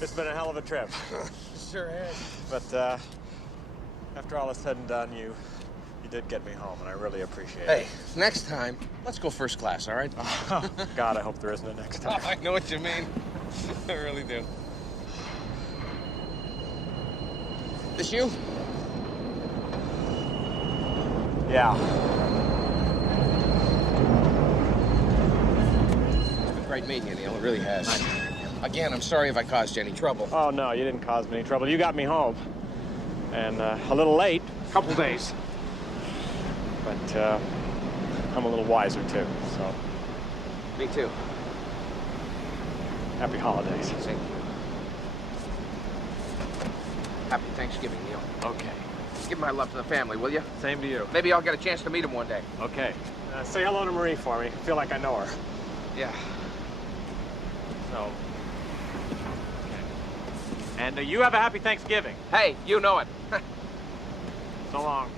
It's been a hell of a trip. Sure has. But after all is said and done, you did get me home, and I really appreciate it. Hey, next time, let's go first class, all right? Oh, God, I hope there isn't a next time. I know what you mean. I really do. This you? Yeah. It's been great meeting you, Neil. It really has. Again, I'm sorry if I caused you any trouble. Oh, no, you didn't cause me any trouble. You got me home. And a little late, a couple days. But I'm a little wiser, too, so. Me too. Happy holidays. Thank you. Happy Thanksgiving, Neil. Okay. Give my love to the family, will you? Same to you. Maybe I'll get a chance to meet him one day. Okay. Say hello to Marie for me. I feel like I know her. Yeah. So. Okay. And you have a happy Thanksgiving. Hey, you know it. So long.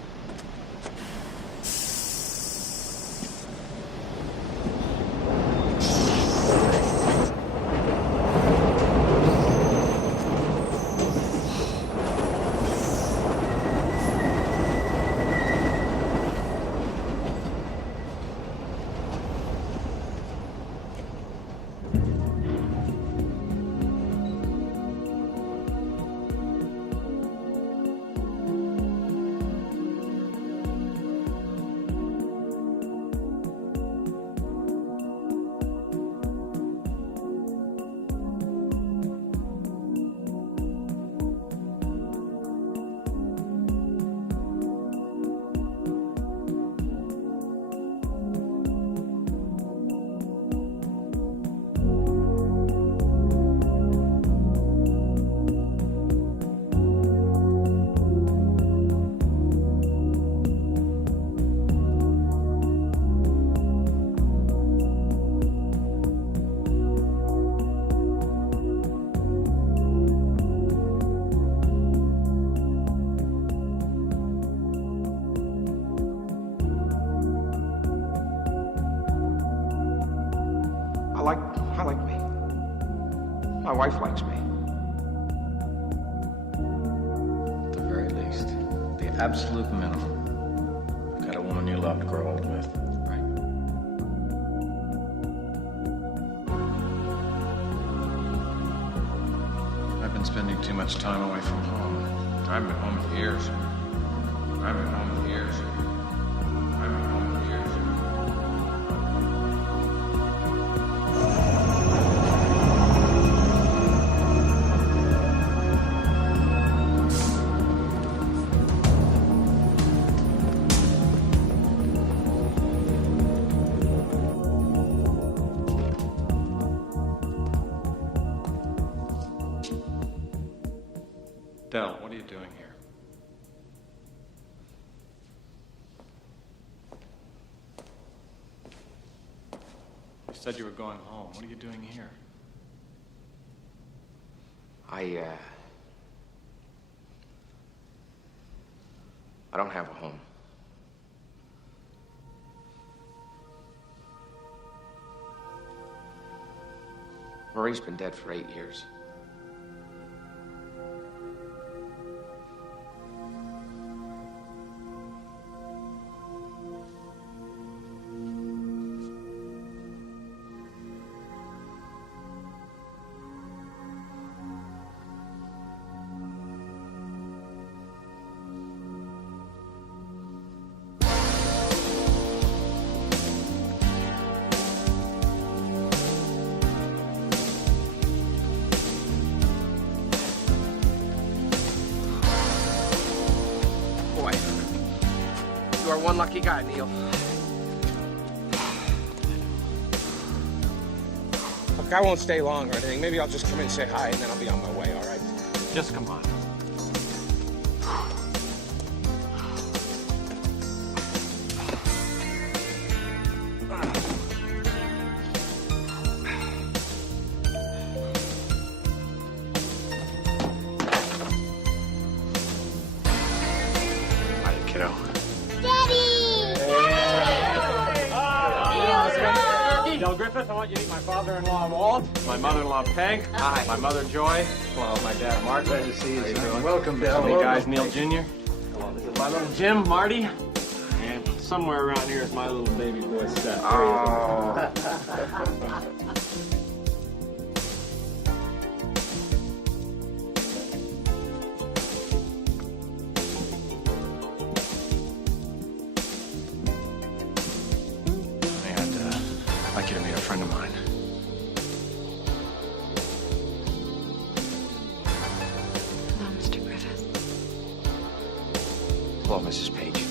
I like me. My wife likes me. At the very least, the absolute minimum. You got a woman you love to grow old with. Right. I've been spending too much time away from home. I've been home for years. I've been home for years. I've been home for years. Del, what are you doing here? You said you were going home. What are you doing here? I don't have a home. Marie's been dead for 8 years. Boy, you are one lucky guy, Neil. Look, I won't stay long or anything. Maybe I'll just come in and say hi, and then I'll be on my way, all right? Just come on. Hiya, kiddo. Daddy! Del Griffin. Griffith. I want you to meet my father-in-law, Walt. My mother-in-law, Peg. Hi. My mother, Joy. Well, my dad, Mark. Glad to see you, How son. doing? Welcome, Bill. Hey, guys, Neil Jr. This is my little Jim, Marty. And somewhere around here is my little baby boy, Seth. I'd like you to meet a friend of mine. Hello, Mr. Griffith. Hello, Mrs. Page.